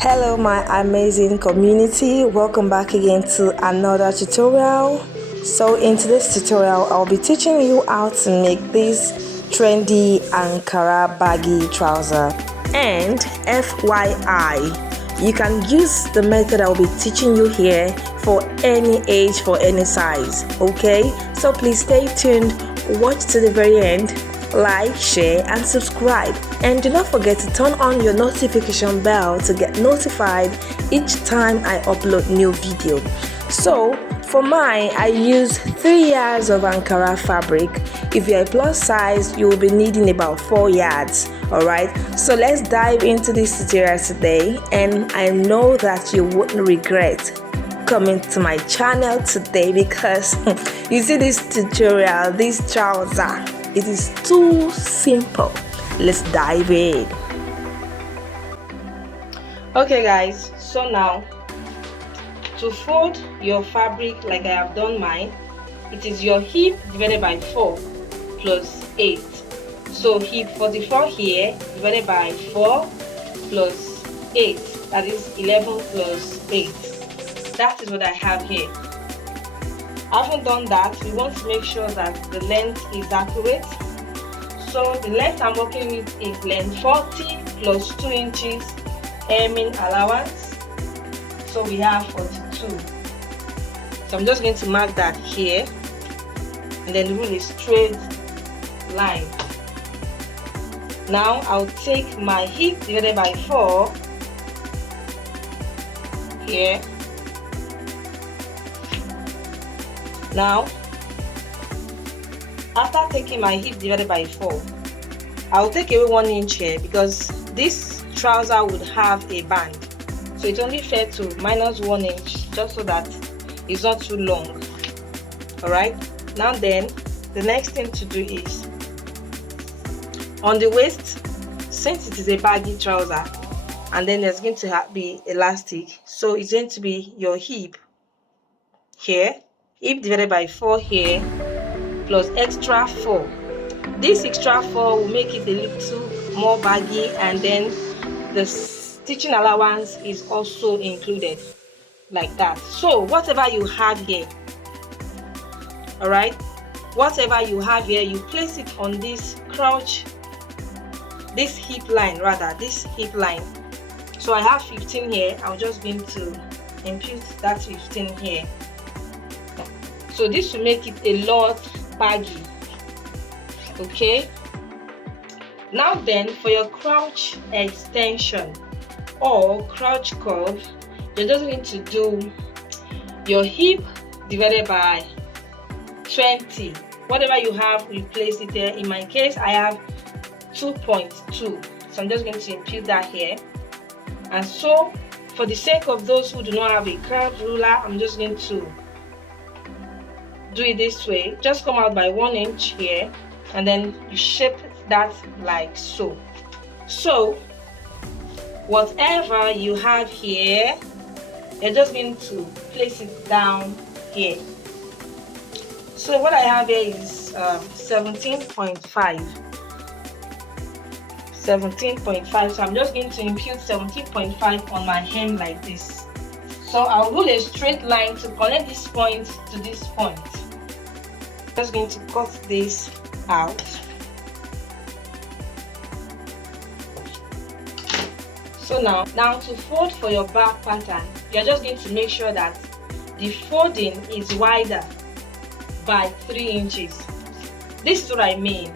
Hello my amazing community, welcome back again to another tutorial. So in today's tutorial I'll be teaching you how to make this trendy Ankara baggy trouser. And FYI, you can use the method I'll be teaching you here for any age, for any size. Okay, so please stay tuned, watch to the very end, like, share and subscribe, and do not forget to turn on your notification bell to get notified each time I upload new video. So for mine, I use 3 yards of Ankara fabric. If you're a plus size, you will be needing about 4 yards. Alright, so let's dive into this tutorial today, and I know that you wouldn't regret coming to my channel today because you see this tutorial, this trouser, it is too simple. Let's dive in. Okay guys, so now to fold your fabric like I have done mine, it is your hip divided by 4 plus 8. So hip 44 here divided by 4 plus 8, that is 11 plus 8. That is what I have here. I haven't done that. We want to make sure that the length is accurate. So the length I'm working with is length 40 plus 2 inches hemming allowance. So we have 42. So I'm just going to mark that here and then rule a straight line. Now I'll take my hip divided by 4 here. Now, after taking my hip divided by 4, I'll take away 1 inch here because this trouser would have a band. So it's only fair to minus 1 inch just so that it's not too long. Alright, now then, the next thing to do is on the waist, since it is a baggy trouser and then there's going to be elastic, so it's going to be your hip here. Hip divided by 4 here plus extra 4. This extra 4 will make it a little more baggy, and then the stitching allowance is also included like that. So whatever you have here, alright, whatever you have here, you place it on this crotch, this hip line rather, this hip line. So I have 15 here. I'm just going to impute that 15 here. So this will make it a lot baggy. Okay, now then, for your crotch extension or crotch curve, you're just going to do your hip divided by 20. Whatever you have, replace it there. In my case, I have 2.2, so I'm just going to impute that here. And so for the sake of those who do not have a curved ruler, I'm just going to do it this way. Just come out by 1 inch here and then you shape that like so. So whatever you have here, you're just going to place it down here. So what I have here is 17.5. So I'm just going to impute 17.5 on my hem like this. So I'll rule a straight line to connect this point to this point. Just going to cut this out. So now to fold for your back pattern, you're just going to make sure that the folding is wider by 3 inches. This is what I mean.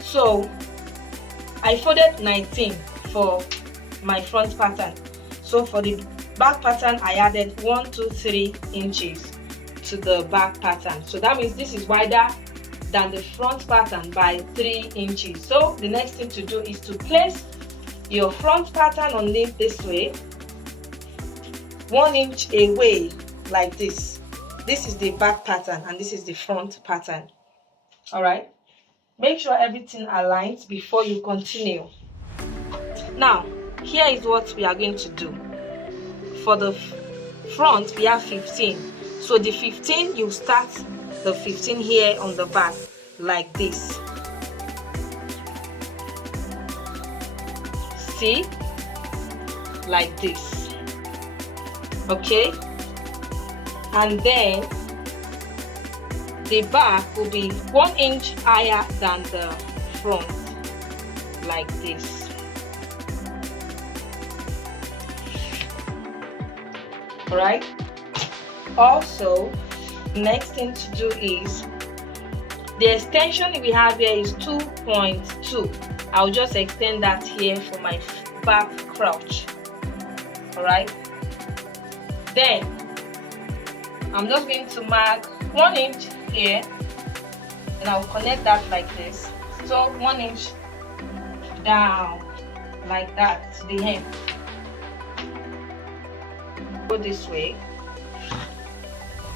So I folded 19 for my front pattern. So for the back pattern, I added 1, 2, 3 inches to the back pattern. So that means this is wider than the front pattern by 3 inches. So the next thing to do is to place your front pattern underneath this way, 1 inch away like this. This is the back pattern and this is the front pattern. Alright, make sure everything aligns before you continue. Now here is what we are going to do. For the front, we have 15. So the 15, you start the 15 here on the back like this. See? like this, okay? And then the back will be 1 inch higher than the front, like this. All right. Also, next thing to do is the extension we have here is 2.2. I'll just extend that here for my back crouch. All right. Then I'm just going to mark 1 inch here, and I'll connect that like this. So 1 inch down like that to the hem. Go this way,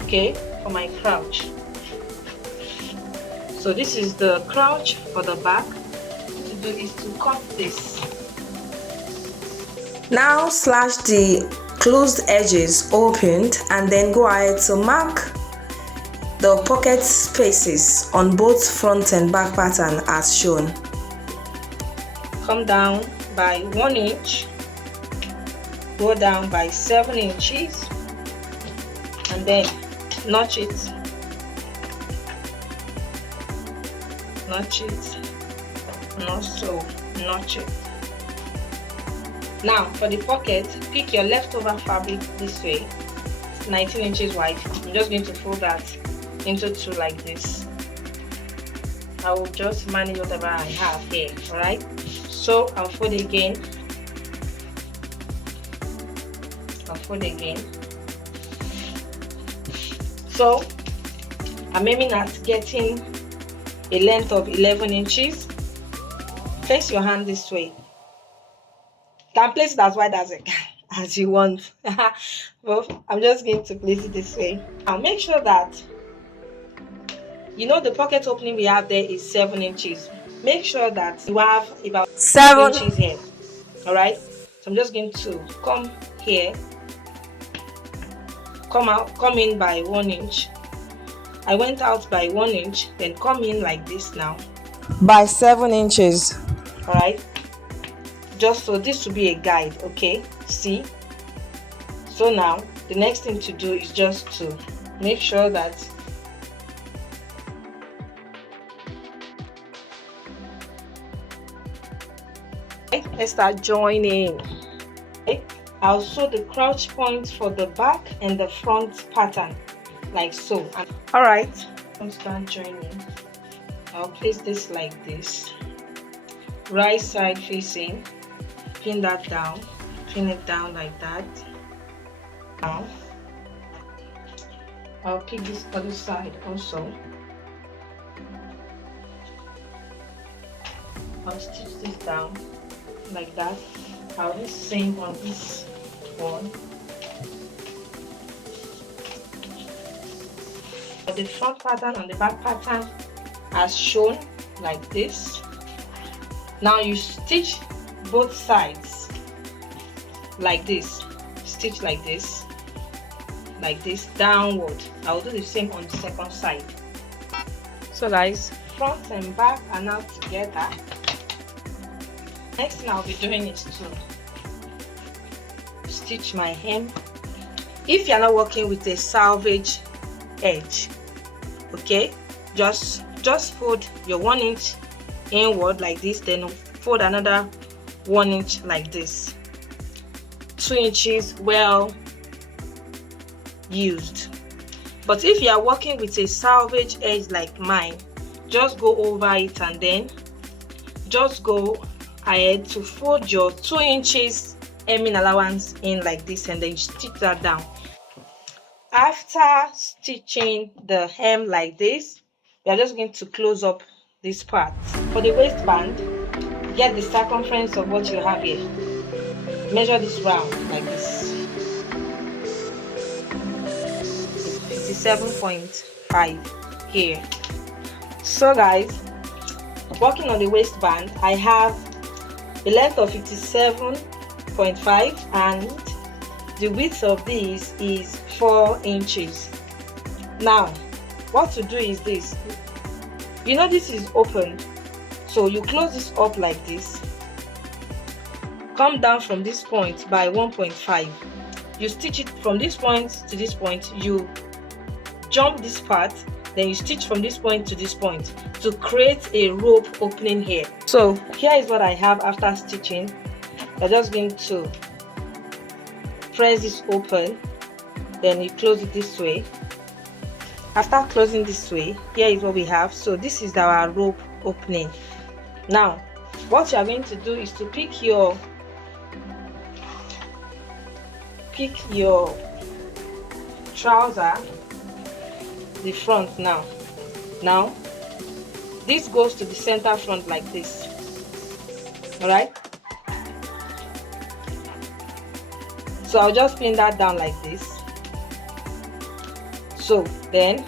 okay, for my crouch. So this is the crouch for the back. What to do is to cut this. Now slash the closed edges opened and then go ahead to mark the pocket spaces on both front and back pattern as shown. Come down by 1 inch, go down by 7 inches, and then notch it, notch it, and also notch it. Now for the pocket, pick your leftover fabric this way, 19 inches wide. I'm just going to fold that into 2 like this. I will just manage whatever I have here. All right, so I'll fold again, I'll fold again. So I'm aiming at getting a length of 11 inches. Place your hand this way. You can place it as wide as you want. But I'm just going to place it this way. Now make sure that you know the pocket opening we have there is 7 inches. Make sure that you have about 7 inches here. All right. So I'm just going to come here, come in by 1 inch. I went out by 1 inch, then come in like this now by 7 inches. All right. Just so this will be a guide, okay? See? So now the next thing to do is just to make sure that let's start joining. Okay? I'll sew the crouch point for the back and the front pattern like so. All right, I'll start joining. I'll place this like this, right side facing, pin that down, pin it down like that. Now I'll pick this other side also. I'll stitch this down like that. I'll do the same on this one. The front pattern and the back pattern as shown like this. Now you stitch both sides like this, stitch like this downward. I'll do the same on the second side. So guys, front and back are now together. Next thing I'll be doing is to stitch my hem. If you're not working with a salvage edge, okay, just fold your 1 inch inward like this, then fold another 1 inch like this. 2 inches well used. But if you are working with a salvage edge like mine, just go over it and then just go ahead to fold your 2 inches hemming allowance in like this, and then stitch that down. After stitching the hem like this, we are just going to close up this part. For the waistband, get the circumference of what you have here. Measure this round like this. 57.5 here. So guys, working on the waistband, I have a length of 57.5 and the width of this is 4 inches. Now what to do is this. You know this is open, so you close this up like this, come down from this point by 1.5. You stitch it from this point to this point, you jump this part, then you stitch from this point to this point to create a rope opening here. So here is what I have after stitching. You're just going to press this open, then you close it this way. After closing this way, here is what we have. So this is our rope opening. Now what you are going to do is to pick your trouser, the front. Now this goes to the center front like this. All right, so I'll just pin that down like this. So then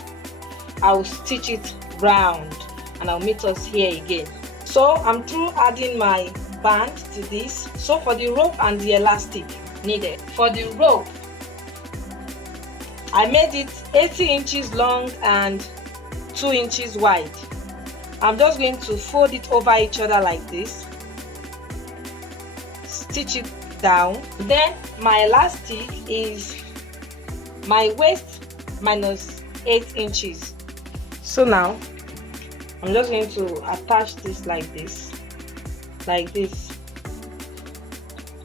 I'll stitch it round and I'll meet us here again. So I'm through adding my band to this. So for the rope and the elastic needed, for the rope I made it 80 inches long and 2 inches wide. I'm just going to fold it over each other like this, stitch it down. Then my elastic is my waist minus 8 inches. So now I'm just going to attach this like this,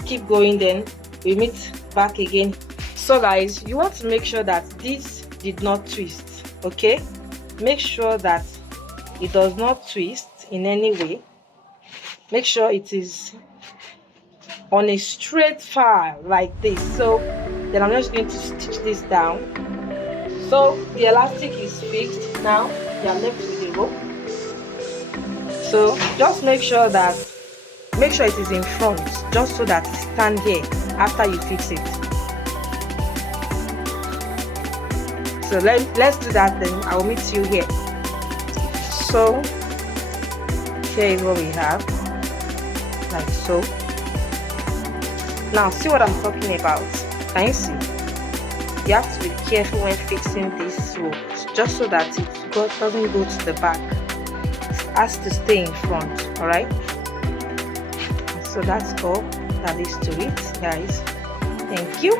keep going, then we meet back again. So guys, you want to make sure that this did not twist. Okay, make sure that it does not twist in any way. Make sure it is on a straight file like this. So then I'm just going to stitch this down. So the elastic is fixed. Now you are left with the rope. So just make sure it is in front, just so that it stands here after you fix it. So let's do that, then I'll meet you here. So here is what we have, like so. Now see what I'm talking about. Can you see? You have to be careful when fixing this rope, just so that it doesn't go to the back. It has to stay in front. All right, so that's all that is to it, guys. Thank you.